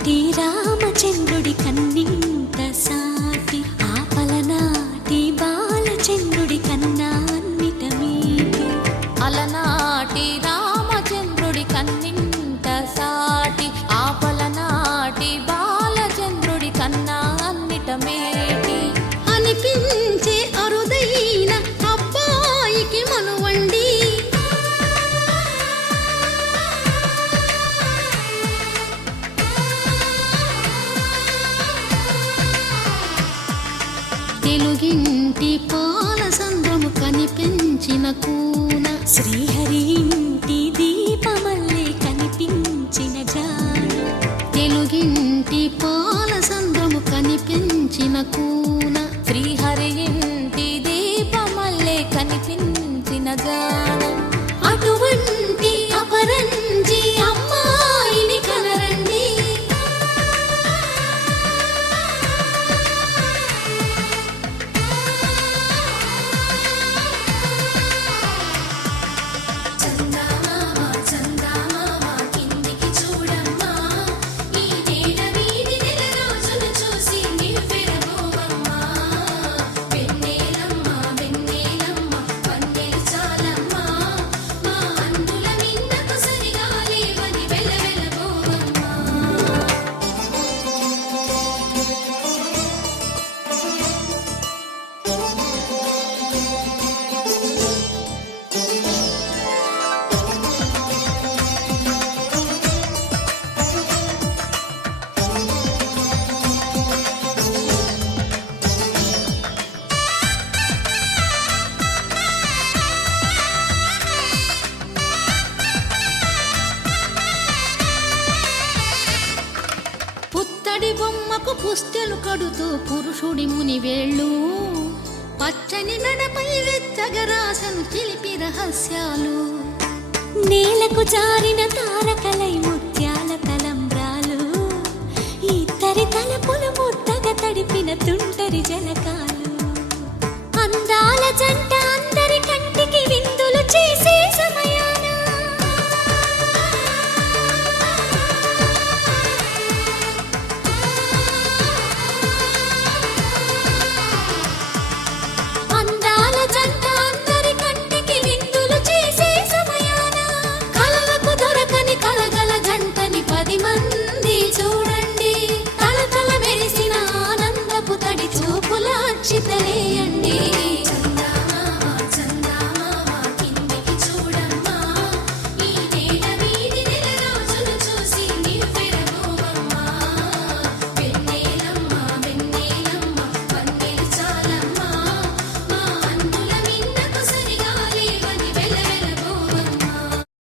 అలనాటి రామచంద్రుడి కన్నింత సాటి ఆపలనాటి బాలచంద్రుడి కన్నా అన్నిట మీటి. అలనాటి రామచంద్రుడి కన్నింత సాటి ఆపలనాటి బాలచంద్రుడి కన్నా అన్నిట మేటి అనిపించే అరుదైన అబ్బాయికి మనువండి. తెలుగింటి పాల సంద్రము కనిపించిన కూన శ్రీహరి ఇంటి దీపమల్లే కనిపించిన జాడ. తెలుగింటి పాల సంద్రము కనిపించిన కూన శ్రీహరి ఇంటి దీపమల్లే కనిపించిన జాడ. అటువంటి అపరంజి అమ్మాయిని కనరండి. చందమామ చందమామ కిందికి చూడమ్మా, ఈ తేట వీధి నెల రోజులు చూసి నివ్వెరబోవమ్మా. వెన్నెలమ్మ వెన్నెలమ్మ వన్నెలు చాలమ్మా, మా అందుల మిన్నకు సరిగా లేవని వెలవెలబోవమ్మా. పుత్తడి బొమ్మకు పుస్తెలు కడుతూ పురుషుడి ముని వేళ్ళు, పచ్చని మెడపై వెచ్చగరాసను చిలిపి రహస్యాలు. నేలకు జారిన తారకలై ముత్యాల తలంబ్రాలు, ఇద్దరి తలపులు ముద్దగా తడిపిన తుంటరి జలకాలు. అందాల జంట అందరి కంటికి విందులు చేసే సమయాన అందాల జంట అందరి కంటికి విందులు చేసే సమయాన కలలకు దొరకని కలగల జంటని 10 మంది చూడ.